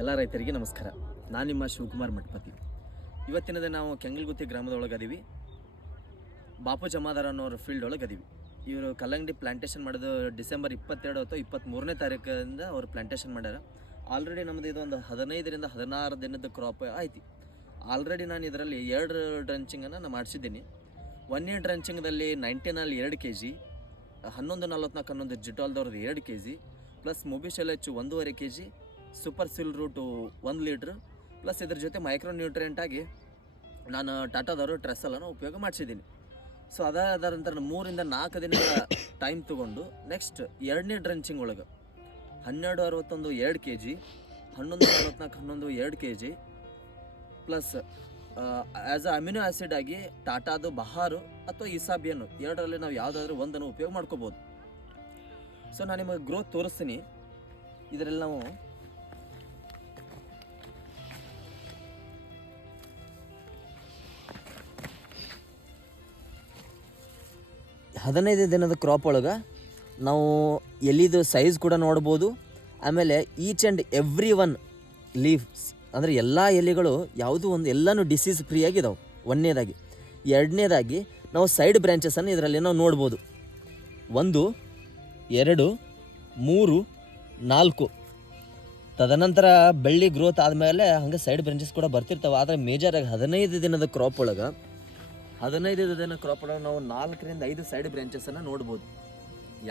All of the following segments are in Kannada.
ಎಲ್ಲ ರೈತರಿಗೆ ನಮಸ್ಕಾರ. ನಾನು ನಿಮ್ಮ ಶಿವಕುಮಾರ್ ಮಠಪತಿ. ಇವತ್ತಿನ ದಿನ ನಾವು ಕೆಂಗಲ್ಗುತ್ತಿ ಗ್ರಾಮದೊಳಗೆ ಅದೀವಿ. ಬಾಪು ಜಮಾದಾರ್ ಅನ್ನೋರು ಫೀಲ್ಡ್ ಒಳಗೆ ಅದೀವಿ. ಇವರು ಕಲ್ಲಂಗಡಿ ಪ್ಲಾಂಟೇಶನ್ ಮಾಡೋದು ಡಿಸೆಂಬರ್ 22 ಅಥವಾ 23ನೇ ತಾರೀಕಿಂದ ಅವರು ಪ್ಲಾಂಟೇಶನ್ ಮಾಡ್ಯಾರ. ಆಲ್ರೆಡಿ ನಮ್ಮದು ಇದೊಂದು 15ರಿಂದ 16 ದಿನದ ಕ್ರಾಪ್ ಆಯ್ತು. ಆಲ್ರೆಡಿ ನಾನು ಇದರಲ್ಲಿ 2 ಡ್ರಂಚಿಂಗನ್ನು ನಾನು ಮಾಡಿಸಿದ್ದೀನಿ. 1 ಡ್ರಂಚಿಂಗ್ದಲ್ಲಿ 19 2 kg, 1144 11 ಜಿಟಾಲ್ದವ್ರದ್ದು 2 kg, ಪ್ಲಸ್ ಮೊಬಿಶೆಲ್ ಹೆಚ್ಚು 1.5 kg, ಸೂಪರ್ ಸಿಲ್ ರೂಟು 1 ಲೀಟ್ರ್, ಪ್ಲಸ್ ಇದ್ರ ಜೊತೆ ಮೈಕ್ರೋ ನ್ಯೂಟ್ರಿಯೆಂಟಾಗಿ ನಾನು ಟಾಟಾದವರು ಟ್ರೆಸ್ಸೆಲ್ಲನ್ನು ಉಪಯೋಗ ಮಾಡಿಸಿದ್ದೀನಿ. ಸೊ ಅದಾದ ನಂತರ 3 ರಿಂದ 4 ದಿನಗಳ ಟೈಮ್ ತೊಗೊಂಡು ನೆಕ್ಸ್ಟ್ 2ನೇ ಡ್ರಂಚಿಂಗ್ ಒಳಗೆ 1261 2 kg, 1144 11 2 kg, plus as a amino acid ಆಗಿ ಟಾಟಾದು ಬಹಾರು ಅಥವಾ ಇಸಾಬಿಯನ್ನು ಎರಡರಲ್ಲಿ ನಾವು ಯಾವುದಾದ್ರೂ ಒಂದನ್ನು ಉಪಯೋಗ ಮಾಡ್ಕೋಬೋದು. ಸೊ ನಾನು ನಿಮಗೆ ಗ್ರೋತ್ ತೋರಿಸ್ತೀನಿ. ಇದರಲ್ಲಿ ನಾವು ಹದಿನೈದು ದಿನದ ಕ್ರಾಪ್ ಒಳಗೆ ನಾವು ಎಲ್ಲಿದು ಸೈಜ್ ಕೂಡ ನೋಡ್ಬೋದು. ಆಮೇಲೆ each and every one leaves ಅಂದರೆ ಎಲ್ಲ ಎಲೆಗಳು ಯಾವುದೂ ಒಂದು ಎಲ್ಲನೂ ಡಿಸೀಸ್ ಫ್ರೀ ಆಗಿದಾವೆ. 1ನೇದಾಗಿ. 2ನೇದಾಗಿ ನಾವು ಸೈಡ್ ಬ್ರ್ಯಾಂಚಸನ್ನು ಇದರಲ್ಲಿ ನಾವು ನೋಡ್ಬೋದು. 1 2 3 4. ತದನಂತರ ಬೆಳ್ಳಿ ಗ್ರೋತ್ ಆದಮೇಲೆ ಹಂಗೆ ಸೈಡ್ ಬ್ರಾಂಚಸ್ ಕೂಡ ಬರ್ತಿರ್ತಾವೆ. ಆದರೆ ಮೇಜರಾಗಿ 15 ದಿನದ ಕ್ರಾಪ್ ಒಳಗೆ ನಾವು 4 ರಿಂದ 5 ಸೈಡ್ ಬ್ರಾಂಚಸನ್ನು ನೋಡ್ಬೋದು.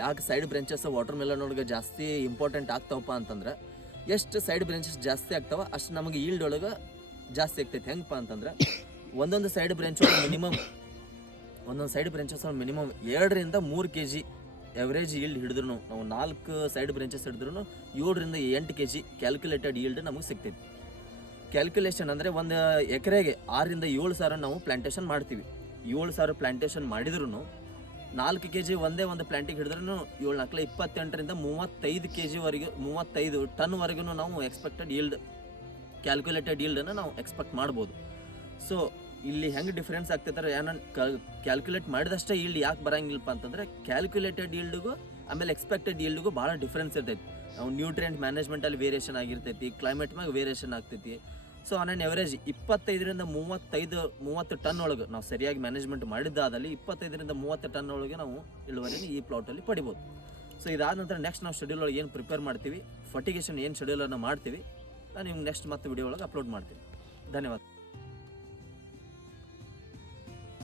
ಯಾಕೆ ಸೈಡ್ ಬ್ರಾಂಚಸ್ ವಾಟರ್ ಮೆಲನ್ ಒಳಗೆ ಜಾಸ್ತಿ ಇಂಪಾರ್ಟೆಂಟ್ ಆಗ್ತಾವಪ್ಪ ಅಂತಂದ್ರೆ, ಎಷ್ಟು ಸೈಡ್ ಬ್ರಾಂಚಸ್ ಜಾಸ್ತಿ ಆಗ್ತಾವೆ ಅಷ್ಟು ನಮಗೆ ಈಲ್ಡ್ ಒಳಗೆ ಜಾಸ್ತಿ ಆಗ್ತೈತೆ. ಹೆಂಗಪ್ಪ ಅಂತಂದ್ರೆ ಒಂದೊಂದು ಸೈಡ್ ಬ್ರಾಂಚ್ ಒಳಗೆ ಮಿನಿಮಮ್ 2 ರಿಂದ 3 kg ಎವರೇಜ್ ಈಲ್ಡ್ ಹಿಡಿದ್ರು, ನಾವು 4 ಸೈಡ್ ಬ್ರಾಂಚಸ್ ಹಿಡಿದ್ರು 7 ರಿಂದ 8 kg ಕ್ಯಾಲ್ಕುಲೇಟೆಡ್ ಈಲ್ಡ್ ನಮಗೆ ಸಿಗ್ತೈತಿ. ಕ್ಯಾಲ್ಕುಲೇಷನ್ ಅಂದರೆ 1 ಎಕರೆಗೆ 6 ರಿಂದ 7 ಸಾವಿರ ನಾವು ಪ್ಲಾಂಟೇಶನ್ ಮಾಡ್ತೀವಿ. 7 ಸಾವಿರ ಪ್ಲಾಂಟೇಶನ್ ಮಾಡಿದ್ರು 4 kg ಒಂದೇ ಒಂದು ಪ್ಲಾಂಟಿಗೆ ಹಿಡಿದ್ರೂ 7 4 28 ರಿಂದ 35 kg ವರೆಗೂ 35 ಟನ್ವರೆಗೂ ನಾವು ಎಕ್ಸ್ಪೆಕ್ಟೆಡ್ ಈಲ್ಡ್ ಕ್ಯಾಲ್ಕುಲೇಟೆಡ್ ಈಲ್ಡನ್ನು ನಾವು ಎಕ್ಸ್ಪೆಕ್ಟ್ ಮಾಡ್ಬೋದು. ಸೊ ಇಲ್ಲಿ ಹೆಂಗೆ ಡಿಫ್ರೆನ್ಸ್ ಆಗ್ತೈತಾರೆ, ನಾನು ಕ್ಯಾಲ್ಕುಲೇಟ್ ಮಾಡಿದಷ್ಟೇ ಈಲ್ಡ್ ಯಾಕೆ ಬರೋಂಗಿಲ್ಲಪ್ಪ ಅಂತಂದರೆ, ಕ್ಯಾಲ್ಕುಲೇಟೆಡ್ ಈಲ್ಡ್ಗೂ ಆಮೇಲೆ ಎಕ್ಸ್ಪೆಕ್ಟೆಡ್ ಈಲ್ಡ್ಗೂ ಭಾಳ ಡಿಫ್ರೆನ್ಸ್ ಇರ್ತೈತಿ. ನಾವು ನ್ಯೂಟ್ರಿಯೆಂಟ್ ಮ್ಯಾನೇಜ್ಮೆಂಟಲ್ಲಿ ವೇರಿಯೇಷನ್ ಆಗಿರ್ತೈತಿ, ಕ್ಲೈಮೇಟ್ ಮ್ಯಾಗ ವೇರಿಯೇಷನ್ ಆಗ್ತೈತಿ. ಸೊ ಆನ್ ಎವರೇಜ್ 25 ರಿಂದ 30 ಟನ್ ಒಳಗೆ ನಾವು ಸರಿಯಾಗಿ ಮ್ಯಾನೇಜ್ಮೆಂಟ್ ಮಾಡಿದ್ದಾದಲ್ಲಿ 25 ರಿಂದ 30 ಟನ್ ಒಳಗೆ ನಾವು ಇಳುವರಿನ ಈ ಪ್ಲಾಟಲ್ಲಿ ಪಡಿಬೋದು. ಸೊ ಇದಾದ ನಂತರ ನೆಕ್ಸ್ಟ್ ನಾವು ಶೆಡ್ಯೂಲ್ ಒಳಗೆ ಏನು ಪ್ರಿಪೇರ್ ಮಾಡ್ತೀವಿ, ಫರ್ಟಿಗೇಷನ್ ಏನು ಶೆಡ್ಯೂಲನ್ನು ಮಾಡ್ತೀವಿ, ನಾನು ನಿಮ್ಗೆ ನೆಕ್ಸ್ಟ್ ಮತ್ತೆ ವಿಡಿಯೋ ಒಳಗೆ ಅಪ್ಲೋಡ್ ಮಾಡ್ತೀನಿ. ಧನ್ಯವಾದ.